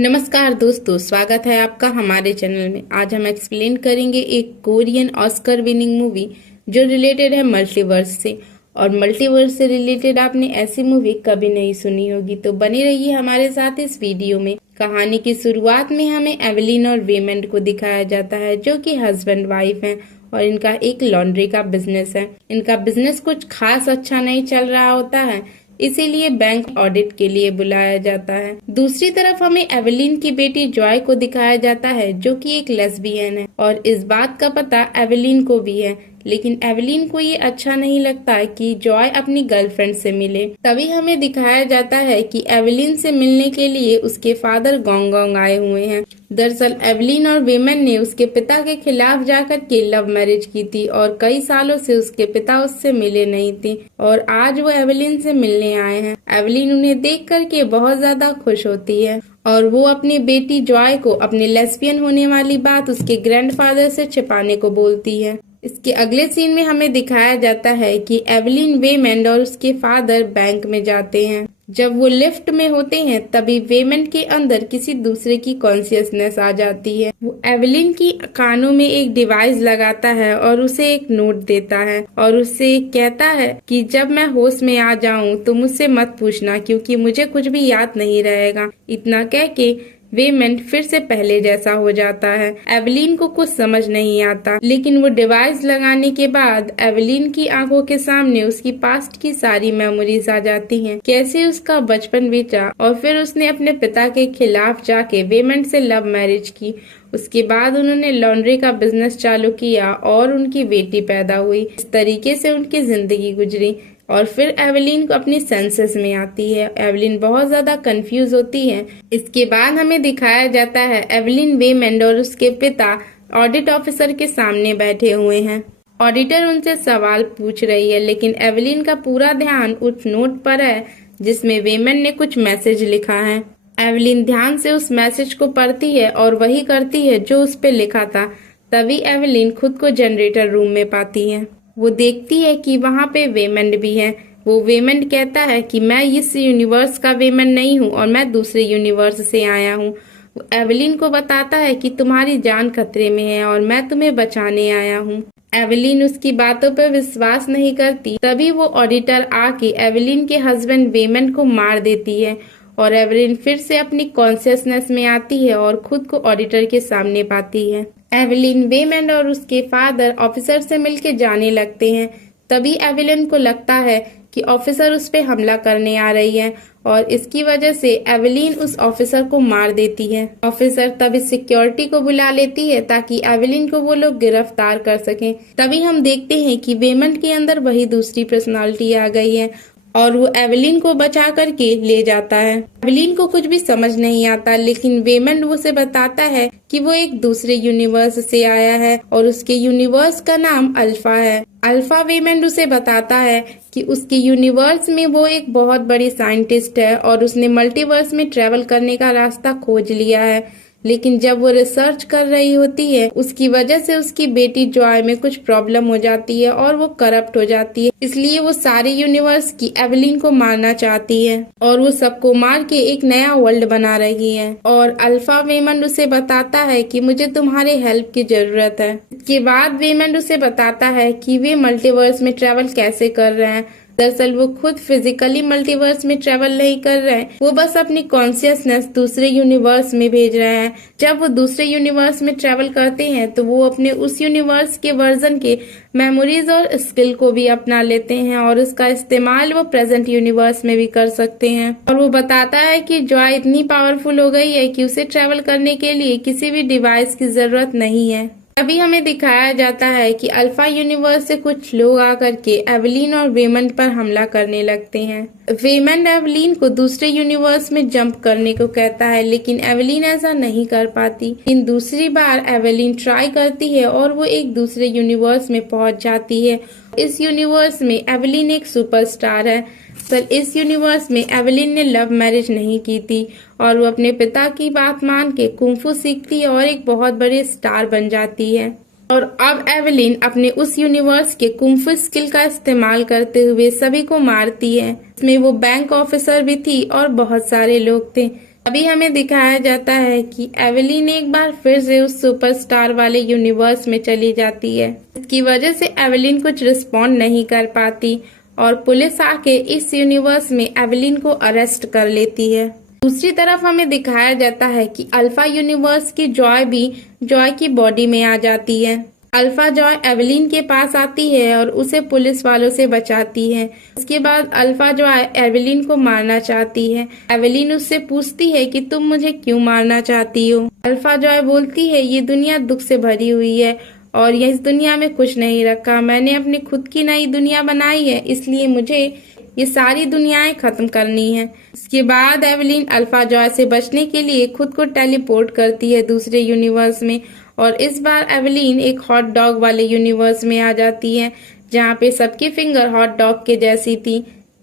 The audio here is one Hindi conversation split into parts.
नमस्कार दोस्तों, स्वागत है आपका हमारे चैनल में। आज हम एक्सप्लेन करेंगे एक कोरियन ऑस्कर विनिंग मूवी जो रिलेटेड है मल्टीवर्स से। और मल्टीवर्स से रिलेटेड आपने ऐसी मूवी कभी नहीं सुनी होगी, तो बने रहिए हमारे साथ इस वीडियो में। कहानी की शुरुआत में हमें एवेलिन और रेमंड को दिखाया जाता है, जो कि हस्बैंड वाइफ हैं और इनका एक लॉन्ड्री का बिजनेस है। इनका बिजनेस कुछ खास अच्छा नहीं चल रहा होता है, इसीलिए बैंक ऑडिट के लिए बुलाया जाता है। दूसरी तरफ हमें एवेलिन की बेटी जॉय को दिखाया जाता है, जो कि एक लेस्बियन है और इस बात का पता एवेलिन को भी है। लेकिन एवेलिन को ये अच्छा नहीं लगता कि जॉय अपनी गर्लफ्रेंड से मिले। तभी हमें दिखाया जाता है कि एवेलिन से मिलने के लिए उसके फादर गोंगोंग आए हुए हैं। दरअसल एवेलिन और वेमन ने उसके पिता के खिलाफ जाकर के लव मैरिज की थी और कई सालों से उसके पिता उससे मिले नहीं थे और आज वो एवेलिन से मिलने आए हैं। एवेलिन उन्हें देख करके बहुत ज्यादा खुश होती है और वो अपनी बेटी जॉय को अपने लेस्बियन होने वाली बात उसके ग्रैंडफादर से छिपाने को बोलती है। इसके अगले सीन में हमें दिखाया जाता है कि एवेलिन, वेमंड और उसके फादर बैंक में जाते हैं। जब वो लिफ्ट में होते हैं तभी वेमंड के अंदर किसी दूसरे की कॉन्शियसनेस आ जाती है। वो एवेलिन की कानों में एक डिवाइस लगाता है और उसे एक नोट देता है और उससे कहता है कि जब मैं होश में आ जाऊं तो मुझसे मत पूछना, क्योंकि मुझे कुछ भी याद नहीं रहेगा। इतना कह के वेमंड फिर से पहले जैसा हो जाता है। एवेलिन को कुछ समझ नहीं आता, लेकिन वो डिवाइस लगाने के बाद एवेलिन की आंखों के सामने उसकी पास्ट की सारी मेमोरीज आ जाती हैं। कैसे उसका बचपन बीता और फिर उसने अपने पिता के खिलाफ जाके वेमंड से लव मैरिज की। उसके बाद उन्होंने लॉन्ड्री का बिजनेस चालू किया और उनकी बेटी पैदा हुई। इस तरीके से उनकी जिंदगी गुजरी और फिर एवेलिन को अपनी सेंसेस में आती है। एवेलिन बहुत ज्यादा कंफ्यूज होती है। इसके बाद हमें दिखाया जाता है एवेलिन, वेमंड और उसके पिता ऑडिट ऑफिसर के सामने बैठे हुए हैं। ऑडिटर उनसे सवाल पूछ रही है, लेकिन एवेलिन का पूरा ध्यान उस नोट पर है जिसमें वेमंड ने कुछ मैसेज लिखा है। एवेलिन ध्यान से उस मैसेज को पढ़ती है और वही करती है जो उस पे लिखा था। तभी एवेलिन खुद को जनरेटर रूम में पाती है। वो देखती है कि वहाँ पे वेमंड भी है। वो वेमंड कहता है कि मैं इस यूनिवर्स का वेमंड नहीं हूँ और मैं दूसरे यूनिवर्स से आया हूँ। वो एवेलिन को बताता है कि तुम्हारी जान खतरे में है और मैं तुम्हें बचाने आया हूँ। एवेलिन उसकी बातों पर विश्वास नहीं करती। तभी वो ऑडिटर आके एवेलिन के हस्बैंड वेमंड को मार देती है और एवेलिन फिर से अपनी कॉन्शियसनेस में आती है और खुद को ऑडिटर के सामने पाती है। एवेलिन, वेमंड और उसके फादर ऑफिसर से मिलके जाने लगते हैं। तभी एवेलिन को लगता है कि ऑफिसर उस पे हमला करने आ रही है और इसकी वजह से एवेलिन उस ऑफिसर को मार देती है। ऑफिसर तभी सिक्योरिटी को बुला लेती है ताकि एवेलिन को वो लोग गिरफ्तार कर सकें। तभी हम देखते हैं कि वेमंड के अंदर वही दूसरी पर्सनालिटी आ गई है और वो एवेलिन को बचा करके ले जाता है। एवेलिन को कुछ भी समझ नहीं आता, लेकिन वेमंड उसे बताता है कि वो एक दूसरे यूनिवर्स से आया है और उसके यूनिवर्स का नाम अल्फा है। अल्फा, वेमंड उसे बताता है कि उसके यूनिवर्स में वो एक बहुत बड़ी साइंटिस्ट है और उसने मल्टीवर्स में ट्रेवल करने का रास्ता खोज लिया है। लेकिन जब वो रिसर्च कर रही होती है, उसकी वजह से उसकी बेटी जॉय में कुछ प्रॉब्लम हो जाती है और वो करप्ट हो जाती है। इसलिए वो सारे यूनिवर्स की एवेलिन को मारना चाहती है और वो सबको मार के एक नया वर्ल्ड बना रही है। और अल्फा, वेमंड उसे बताता है कि मुझे तुम्हारे हेल्प की जरूरत है। इसके बाद वेमंड उसे बताता है कि वे मल्टीवर्स में ट्रेवल कैसे कर रहे हैं। दरअसल वो खुद फिजिकली मल्टीवर्स में ट्रेवल नहीं कर रहे हैं, वो बस अपनी कॉन्शियसनेस दूसरे यूनिवर्स में भेज रहे हैं। जब वो दूसरे यूनिवर्स में ट्रेवल करते हैं तो वो अपने उस यूनिवर्स के वर्जन के मेमोरीज और स्किल को भी अपना लेते हैं और उसका इस्तेमाल वो प्रेजेंट यूनिवर्स में भी कर सकते हैं। और वो बताता है कि जॉय इतनी पावरफुल हो गई है कि उसे ट्रेवल करने के लिए किसी भी डिवाइस की जरूरत नहीं है। अभी हमें दिखाया जाता है कि अल्फा यूनिवर्स से कुछ लोग आकर के एवेलिन और वेमंड पर हमला करने लगते हैं। वेमंड एवेलिन को दूसरे यूनिवर्स में जंप करने को कहता है, लेकिन एवेलिन ऐसा नहीं कर पाती। लेकिन दूसरी बार एवेलिन ट्राई करती है और वो एक दूसरे यूनिवर्स में पहुंच जाती है। इस यूनिवर्स में एवेलिन एक सुपरस्टार है। पर इस यूनिवर्स में एवेलिन ने लव मैरिज नहीं की थी और वो अपने पिता की बात मान के कुंफू सीखती है और एक बहुत बड़ी स्टार बन जाती है। और अब एवेलिन अपने उस यूनिवर्स के कुंफू स्किल का इस्तेमाल करते हुए सभी को मारती है। इसमें वो बैंक ऑफिसर भी थी और बहुत सारे लोग थे। अभी हमें दिखाया जाता है कि एवेलिन एक बार फिर से उस सुपरस्टार वाले यूनिवर्स में चली जाती है। इसकी वजह से एवेलिन कुछ रिस्पॉन्ड नहीं कर पाती और पुलिस आके इस यूनिवर्स में एवेलिन को अरेस्ट कर लेती है। दूसरी तरफ हमें दिखाया जाता है कि अल्फा यूनिवर्स की जॉय भी जॉय की बॉडी में आ जाती है। अल्फा जॉय एवेलिन के पास आती है और उसे पुलिस वालों से बचाती है। उसके बाद अल्फा जॉय एवेलिन को मारना चाहती है। एवेलिन उससे पूछती है कि तुम मुझे क्यों मारना चाहती हो। अल्फा जॉय बोलती है ये दुनिया दुख से भरी हुई है और इस दुनिया में कुछ नहीं रखा, मैंने अपनी खुद की नई दुनिया बनाई है, इसलिए मुझे ये सारी दुनियाएं खत्म करनी है। इसके बाद एवेलिन अल्फा जॉय से बचने के लिए खुद को टेलीपोर्ट करती है दूसरे यूनिवर्स में और इस बार एवेलिन एक हॉट डॉग वाले यूनिवर्स में आ जाती है जहाँ पे सबकी फिंगर हॉट डॉग के जैसी थी।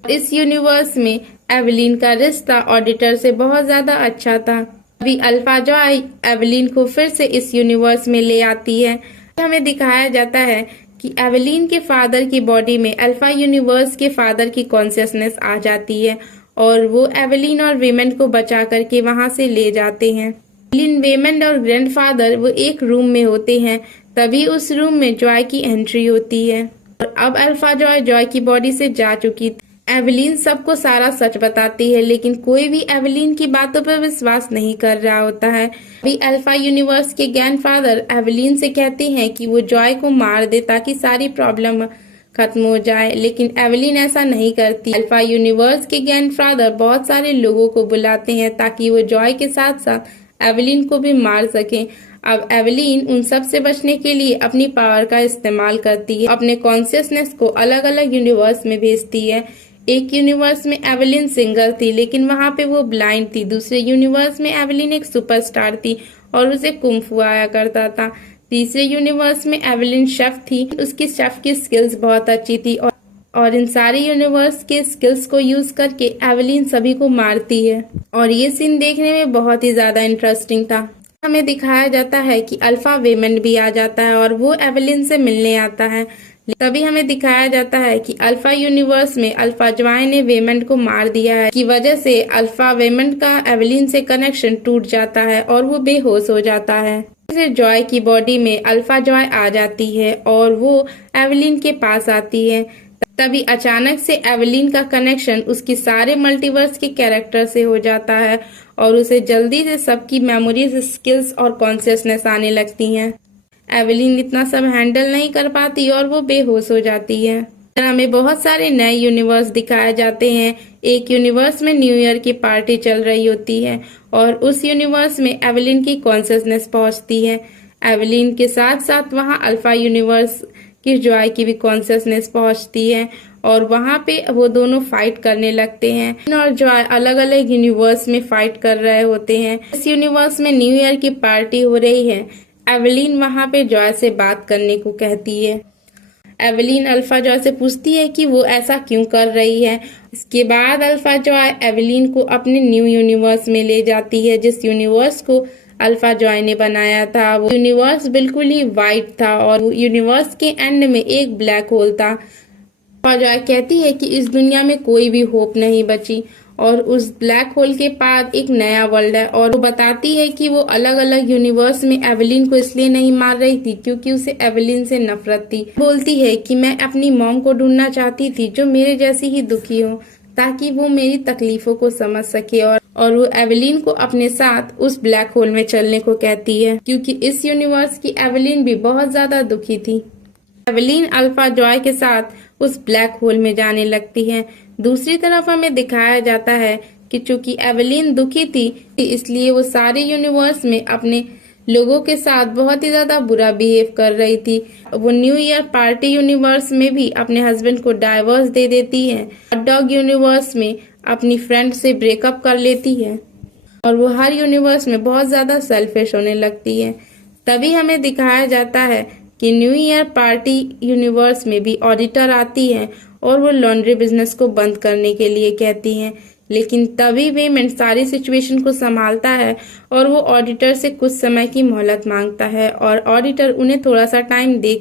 इस यूनिवर्स में एवेलिन का रिश्ता ऑडिटर से बहुत ज्यादा अच्छा था। अभी अल्फा जॉय एवेलिन को फिर से इस यूनिवर्स में ले आती है। हमें दिखाया जाता है कि एवेलिन के फादर की बॉडी में अल्फा यूनिवर्स के फादर की कॉन्शियसनेस आ जाती है और वो एवेलिन और वेमंड को बचा करके वहां से ले जाते हैं। एवेलिन, वेमंड और ग्रैंडफादर वो एक रूम में होते हैं, तभी उस रूम में जॉय की एंट्री होती है और अब अल्फा जॉय जॉय की बॉडी से जा चुकी थी। एवेलिन सबको सारा सच बताती है लेकिन कोई भी एवेलिन की बातों पर विश्वास नहीं कर रहा होता है। अभी अल्फा यूनिवर्स के ग्रैंडफादर एवेलिन से कहते हैं कि वो जॉय को मार दे ताकि सारी प्रॉब्लम खत्म हो जाए, लेकिन एवेलिन ऐसा नहीं करती। अल्फा यूनिवर्स के ग्रैंडफादर बहुत सारे लोगों को बुलाते हैं ताकि वो जॉय के साथ साथ एवेलिन को भी मार सके। अब एवेलिन उन सब से बचने के लिए अपनी पावर का इस्तेमाल करती है, अपने कॉन्शियसनेस को अलग अलग यूनिवर्स में भेजती है। एक यूनिवर्स में एवेलिन सिंगल थी लेकिन वहां पे वो ब्लाइंड थी। दूसरे यूनिवर्स में एवेलिन एक सुपरस्टार थी और उसे कुंफू आया करता था। तीसरे यूनिवर्स में एवेलिन शेफ थी, उसकी शेफ की स्किल्स बहुत अच्छी थी और इन सारे यूनिवर्स के स्किल्स को यूज करके एवेलिन सभी को मारती है और ये सीन देखने में बहुत ही ज्यादा इंटरेस्टिंग था। हमें दिखाया जाता है कि अल्फा वेमंड भी आ जाता है और वो एवेलिन से मिलने आता है। तभी हमें दिखाया जाता है कि अल्फा यूनिवर्स में अल्फा जॉय ने वेमंड को मार दिया है, की वजह से अल्फा वेमंड का एवेलिन से कनेक्शन टूट जाता है और वो बेहोश हो जाता है। फिर जॉय की बॉडी में अल्फा जॉय आ जाती है और वो एवेलिन के पास आती है। तभी अचानक से एवेलिन का कनेक्शन उसकी सारे मल्टीवर्स के कैरेक्टर से हो जाता है और उसे जल्दी से सबकी मेमोरीज, स्किल्स और कॉन्शियसनेस आने लगती हैं। एवेलिन इतना सब हैंडल नहीं कर पाती और वो बेहोश हो जाती है। हमें बहुत सारे नए यूनिवर्स दिखाए जाते हैं। एक यूनिवर्स में न्यू ईयर की पार्टी चल रही होती है और उस यूनिवर्स में एवेलिन की कॉन्शियसनेस पहुंचती है। एवेलिन के साथ साथ वहां अल्फा यूनिवर्स की जॉय की भी कॉन्शियसनेस पहुंचती है और वहां पे वो दोनों फाइट करने लगते हैं और जॉय अलग अलग यूनिवर्स में फाइट कर रहे होते हैं। इस यूनिवर्स में न्यू ईयर की पार्टी हो रही है। एवेलिन वहां पे जॉय से बात करने को कहती है। एवेलिन अल्फा जॉय से पूछती है कि वो ऐसा क्यों कर रही है। इसके बाद अल्फा जॉय एवेलिन को अपने न्यू यूनिवर्स में ले जाती है, जिस यूनिवर्स को अल्फा जॉय ने बनाया था। वो यूनिवर्स बिल्कुल ही वाइट था और यूनिवर्स के एंड में एक ब्लैक होल था। अल्फा जॉय कहती है कि इस दुनिया में कोई भी होप नहीं बची और उस ब्लैक होल के पास एक नया वर्ल्ड है और वो बताती है कि वो अलग अलग यूनिवर्स में एवेलिन को इसलिए नहीं मार रही थी क्योंकि उसे एवेलिन से नफरत थी। बोलती है कि मैं अपनी मॉम को ढूंढना चाहती थी जो मेरे जैसी ही दुखी हो ताकि वो मेरी तकलीफों को समझ सके और वो एवेलिन को अपने साथ उस ब्लैक होल में चलने को कहती है क्योंकि इस यूनिवर्स की एवेलिन भी बहुत ज्यादा दुखी थी। एवेलिन अल्फा जॉय के साथ उस ब्लैक होल में जाने लगती है। दूसरी तरफ हमें दिखाया जाता है कि चूंकि एवेलिन दुखी थी इसलिए वो सारे यूनिवर्स में अपने लोगों के साथ बहुत ही ज्यादा बुरा बिहेव कर रही थी। वो न्यू ईयर पार्टी यूनिवर्स में भी अपने हस्बैंड को डाइवोर्स दे देती है। हॉट डॉग यूनिवर्स में अपनी फ्रेंड से ब्रेकअप कर लेती है और वो हर यूनिवर्स में बहुत ज्यादा सेल्फिश होने लगती है। तभी हमें दिखाया जाता है कि न्यू ईयर पार्टी यूनिवर्स में भी ऑडिटर आती है और वो लॉन्ड्री बिजनेस को बंद करने के लिए कहती हैं, लेकिन तभी वेमंड सारी सिचुएशन को संभालता है और वो ऑडिटर से कुछ समय की मोहलत मांगता है और ऑडिटर उन्हें थोड़ा सा टाइम दे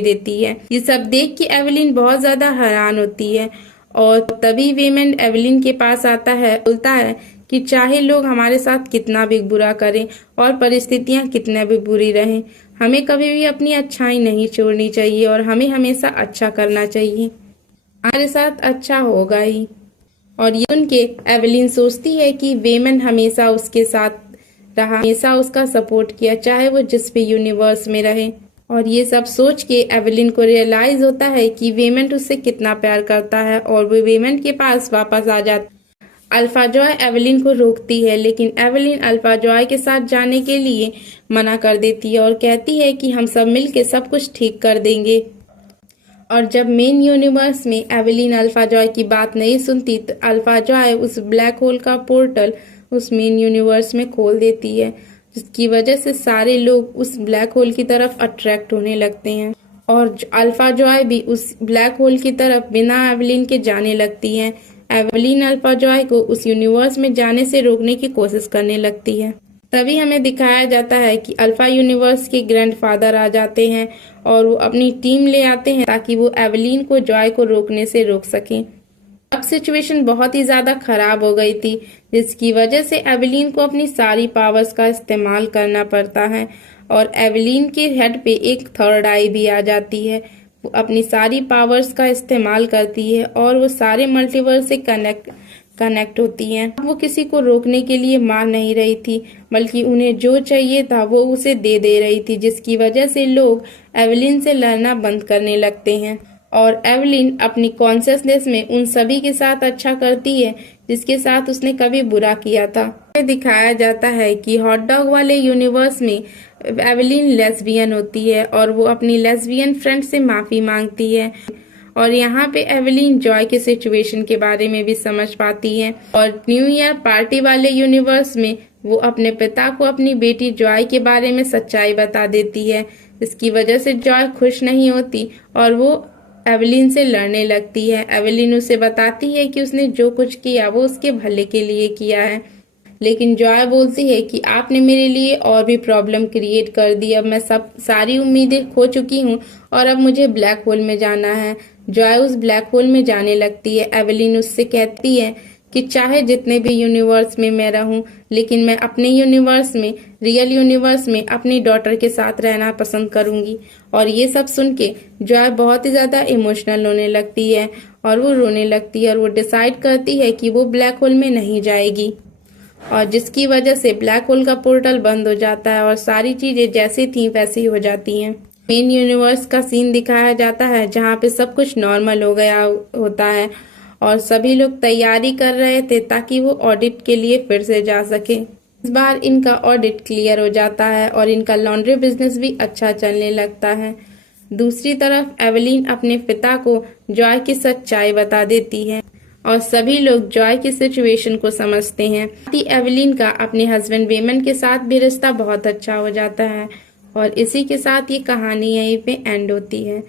देती है। ये सब देख के एवेलिन बहुत ज्यादा हैरान होती है और तभी वेमंड एवेलिन के पास आता है, बोलता है कि कि चाहे लोग हमारे साथ कितना भी बुरा करें और परिस्थितियां कितना भी बुरी रहें, हमें कभी भी अपनी अच्छाई नहीं छोड़नी चाहिए और हमें हमेशा अच्छा करना चाहिए। हमारे साथ अच्छा होगा ही। और ये सुन के एवेलिन सोचती है कि वेमन हमेशा उसके साथ रहा, हमेशा उसका सपोर्ट किया, चाहे वो जिस भी यूनिवर्स में रहे। और ये सब सोच के एवेलिन को रियलाइज होता है कि वेमन उससे कितना प्यार करता है और वो वेमन के पास वापस आ जाता। अल्फा जॉय एवेलिन को रोकती है, लेकिन एवेलिन अल्फा जॉय के साथ जाने के लिए मना कर देती है और कहती है कि हम सब मिलके सब कुछ ठीक कर देंगे। और जब मेन यूनिवर्स में एवेलिन अल्फा जॉय की बात नहीं सुनती तो अल्फा जॉय उस ब्लैक होल का पोर्टल उस मेन यूनिवर्स में खोल देती है, जिसकी वजह से सारे लोग उस ब्लैक होल की तरफ अट्रैक्ट होने लगते हैं। और अल्फा जॉय भी उस ब्लैक होल की तरफ बिना एवेलिन के जाने लगती है। एवेलिन अल्फा जॉय को उस यूनिवर्स में जाने से रोकने की कोशिश करने लगती है। तभी हमें दिखाया जाता है कि अल्फा यूनिवर्स के ग्रैंडफादर आ जाते हैं और वो अपनी टीम ले आते हैं ताकि वो एवेलिन को जॉय को रोकने से रोक सकें। अब सिचुएशन बहुत ही ज्यादा खराब हो गई थी, जिसकी वजह से एवेलिन को अपनी सारी पावर्स का इस्तेमाल करना पड़ता है और एवेलिन के हेड पे एक थर्ड आई भी आ जाती है। वो अपनी सारी पावर्स का इस्तेमाल करती है और वो सारे मल्टीवर्स से कनेक्ट होती हैं। वो किसी को रोकने के लिए मार नहीं रही थी, बल्कि उन्हें जो चाहिए था वो उसे दे रही थी, जिसकी वजह से लोग एवेलिन से लड़ना बंद करने लगते हैं। और एवेलिन अपनी कॉन्शियसनेस में उन सभी के साथ अच्छा करती है जिसके साथ उसने कभी बुरा किया था। दिखाया जाता है कि हॉट डॉग वाले यूनिवर्स में एवेलिन लेस्बियन होती है और वो अपनी लेस्बियन फ्रेंड से माफी मांगती है। और यहाँ पे एवेलिन जॉय के सिचुएशन के बारे में भी समझ पाती है। और न्यू ईयर पार्टी वाले यूनिवर्स में वो अपने पिता को अपनी बेटी जॉय के बारे में सच्चाई बता देती है, जिसकी वजह से जॉय खुश नहीं होती और वो एवेलिन से लड़ने लगती है। एवेलिन उसे बताती है कि उसने जो कुछ किया वो उसके भले के लिए किया है, लेकिन जॉय बोलती है कि आपने मेरे लिए और भी प्रॉब्लम क्रिएट कर दी। अब मैं सारी उम्मीदें खो चुकी हूँ और अब मुझे ब्लैक होल में जाना है। जॉय उस ब्लैक होल में जाने लगती है। एवेलिन उससे कहती है कि चाहे जितने भी यूनिवर्स में मैं रहूं, लेकिन मैं अपने यूनिवर्स में, रियल यूनिवर्स में अपनी डॉटर के साथ रहना पसंद करूंगी। और ये सब सुन के जॉय बहुत ही ज्यादा इमोशनल होने लगती है और वो रोने लगती है और वो डिसाइड करती है कि वो ब्लैक होल में नहीं जाएगी। और जिसकी वजह से ब्लैक होल का पोर्टल बंद हो जाता है और सारी चीजें जैसी थी वैसी हो जाती हैं। मेन यूनिवर्स का सीन दिखाया जाता है जहाँ पे सब कुछ नॉर्मल हो गया होता है और सभी लोग तैयारी कर रहे थे ताकि वो ऑडिट के लिए फिर से जा सके। इस बार इनका ऑडिट क्लियर हो जाता है और इनका लॉन्ड्री बिजनेस भी अच्छा चलने लगता है। दूसरी तरफ एवेलिन अपने पिता को जॉय की सच्चाई बता देती है और सभी लोग जॉय की सिचुएशन को समझते हैं। एवेलिन का अपने हस्बैंड वेमन के साथ भी रिश्ता बहुत अच्छा हो जाता है और इसी के साथ ये कहानी यहीं पे एंड होती है।